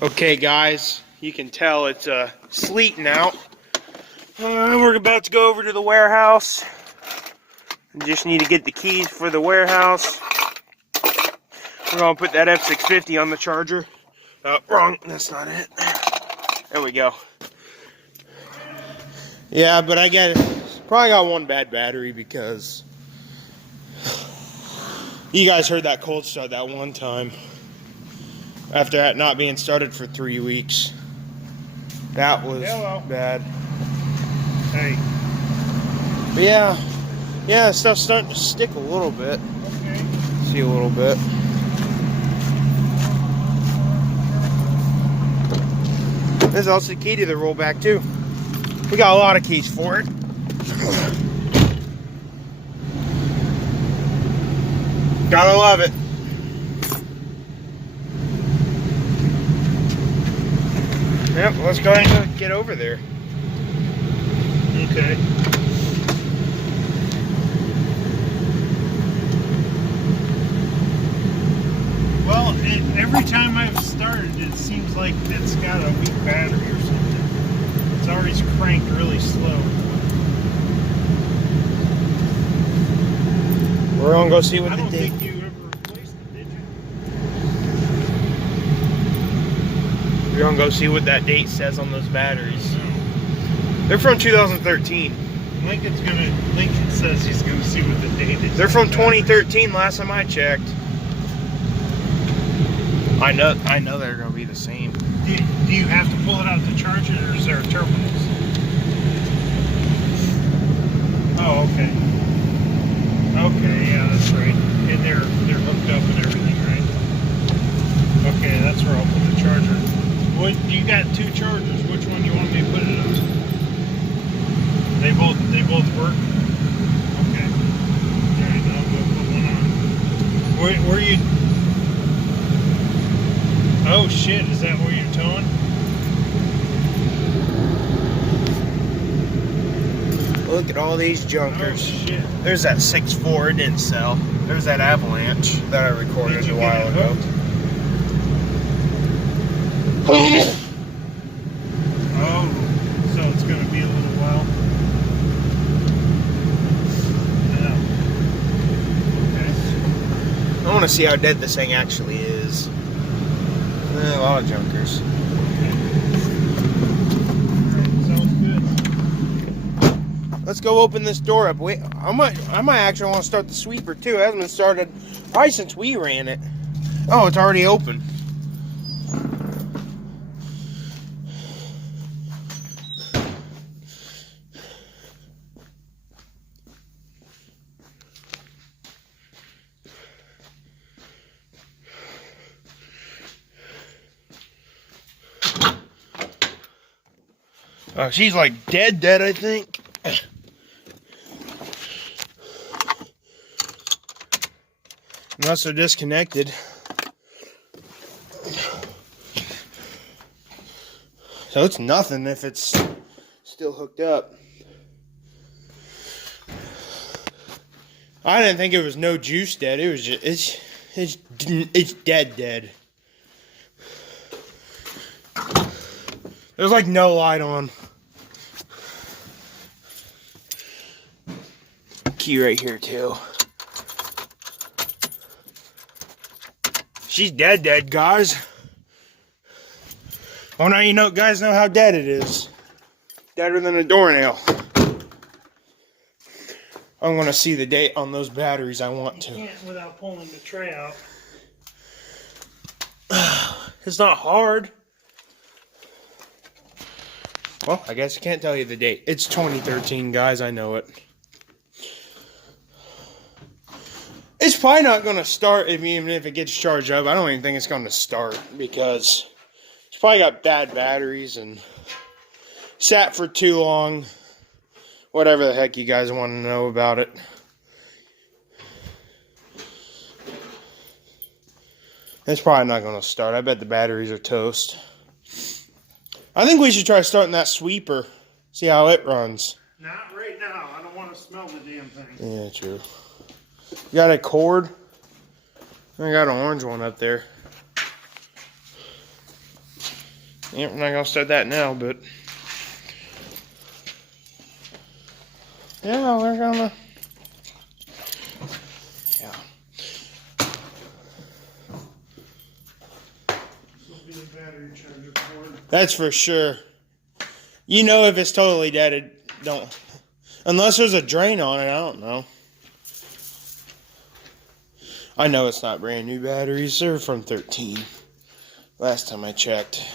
Okay guys, you can tell it's sleeting out. We're about to go over to the warehouse. We just need to get the keys for the warehouse. We're gonna put that F650 on the charger. Wrong, that's not it. There we go. Yeah, but I probably got one bad battery because you guys heard that cold start that one time. After that not being started for 3 weeks. That was bad. Hey. But yeah, stuff's starting to stick a little bit. Okay. See a little bit. There's also the key to the rollback too. We got a lot of keys for it. Gotta love it. Yep, let's go ahead and get over there. Okay. Well, every time I've started, it seems like it's got a weak battery or something. It's always cranked really slow. We're gonna go see what I the don't date. think you ever replaced it, did you? We're gonna go see what that date says on those batteries. They're from 2013. Lincoln says he's gonna see what the date is. They're from 2013 last time I checked. I know they're gonna be the same. Do you have to pull it out to charge it, or is there terminals? Oh, okay. Okay, yeah, that's right. And they're hooked up and everything, right? Okay, that's where I'll put the charger. What, you got two chargers. Which one do you want me to put it on? They both work? Okay. Alright, I'll go put one on. Where you... Oh shit, is that where you're towing? Look at all these junkers. Oh shit. There's that 6.4 didn't sell. There's that Avalanche that I recorded a while ago. Oh, so it's going to be a little while. Yeah. Okay. I want to see how dead this thing actually is. A lot of junkers. Let's go open this door up. Wait, I might actually want to start the sweeper too. It hasn't been started probably since we ran it. Oh, it's already open. She's like dead, I think. Unless they're disconnected. So it's nothing if it's still hooked up. I didn't think it was no juice dead. It was just, it's dead. There's like no light on. Key right here too. She's dead, guys. Well, now you know, guys know how dead it is. Deader than a doornail. I'm gonna see the date on those batteries. I want to. You can't without pulling the tray out. It's not hard. Well, I guess I can't tell you the date. It's 2013, guys. I know it. It's probably not going to start even if it gets charged up. I don't even think it's going to start because it's probably got bad batteries and sat for too long. Whatever the heck you guys want to know about it. It's probably not going to start. I bet the batteries are toast. I think we should try starting that sweeper. See how it runs. Not right now. I don't want to smell the damn thing. Yeah, true. You got a cord? I got an orange one up there. Yep, I'm not gonna start that now, but yeah, we're gonna. Yeah. This will be a battery charger cord. That's for sure. You know, if it's totally dead, it don't. Unless there's a drain on it, I don't know. I know it's not brand new batteries. They're from 13. Last time I checked.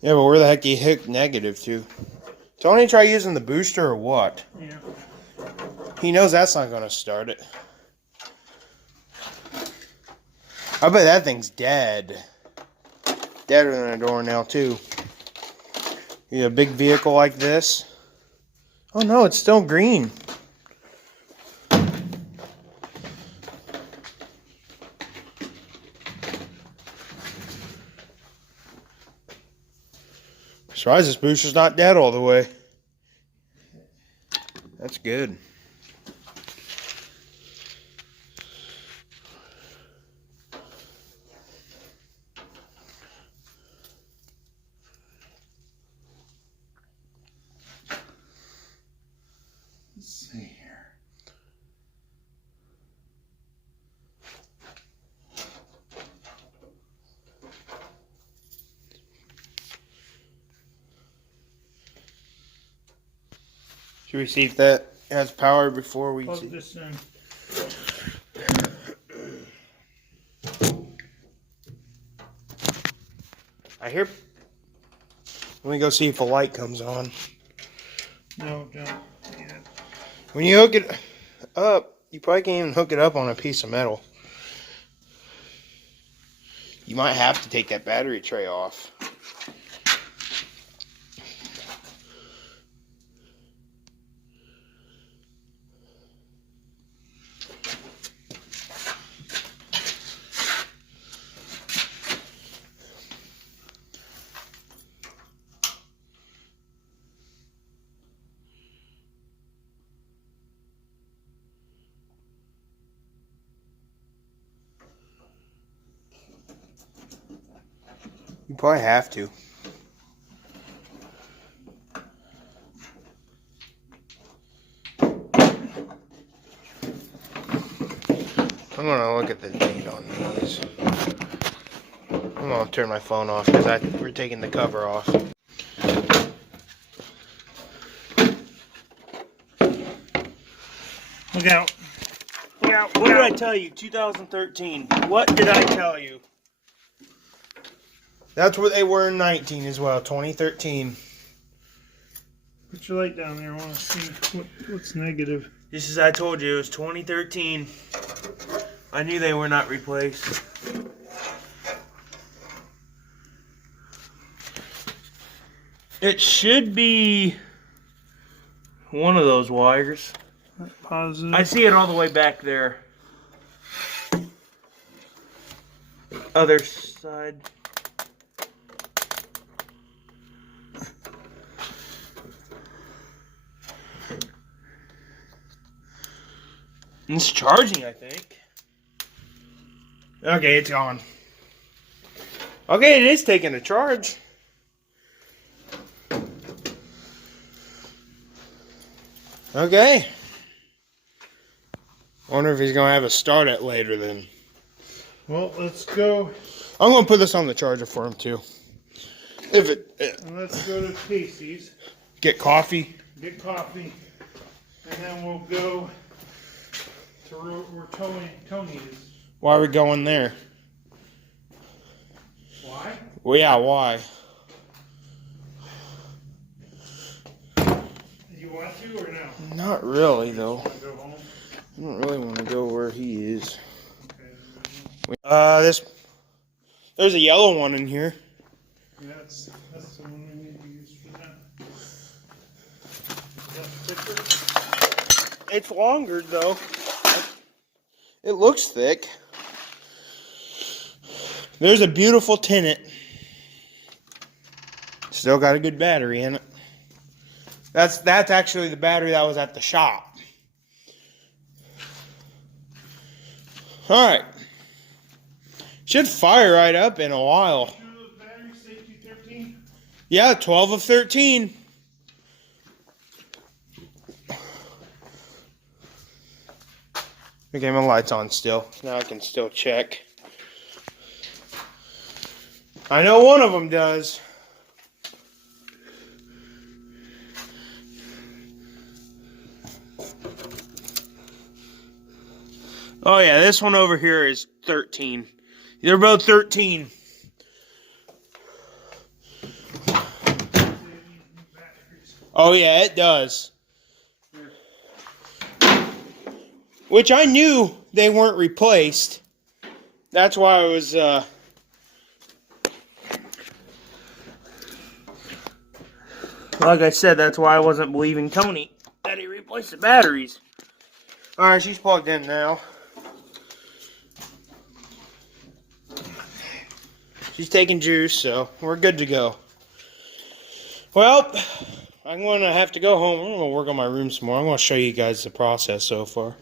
Yeah, but where the heck do you hit negative to? Tony, try using the booster or what? Yeah. He knows that's not going to start it. I bet that thing's dead. Deader than a doornail, too. You a big vehicle like this? Oh no, it's still green. Surprised this booster's not dead all the way. That's good. Let's see here. Should we see if that has power before we Plug see? this in. I hear. Let me go see if a light comes on. No, don't yet. When you hook it up, you probably can't even hook it up on a piece of metal. You might have to take that battery tray off. You probably have to. I'm gonna look at the date on these. I'm gonna turn my phone off because we're taking the cover off. Look out. Look out. What did I tell you? 2013. What did I tell you? That's where they were in 19 as well. 2013. Put your light down there. I want to see what's negative. Just as I told you, it was 2013. I knew they were not replaced. It should be one of those wires. Positive. I see it all the way back there. Other side. It's charging, I think. Okay, it's gone. Okay, it is taking a charge. Okay. Wonder if he's gonna have a start at later then. Well, let's go. I'm gonna put this on the charger for him too. If it Let's go to Casey's. get coffee. Get coffee. And then we'll go to where Tony is. Why are we going there? Why? Well, yeah, why? You want to or no? Not really though. Want to go home? I don't really want to go where he is. Okay. There's a yellow one in here. Yeah, that's the one we need to use for that. Is that thicker? It's longer though. It looks thick. There's a beautiful tenant. Still got a good battery in it. That's actually the battery that was at the shop. Alright. Should fire right up in a while. Two of those batteries say 213? Yeah, 12 of 13. Okay, my light's on still. Now I can still check. I know one of them does. Oh yeah, this one over here is 13. They're both 13. Oh yeah, it does. Which I knew they weren't replaced. That's why I was like I said, that's why I wasn't believing Tony that he replaced the batteries. Alright, she's plugged in now. She's taking juice, so we're good to go. Well, I'm going to have to go home. I'm going to work on my room some more. I'm going to show you guys the process so far.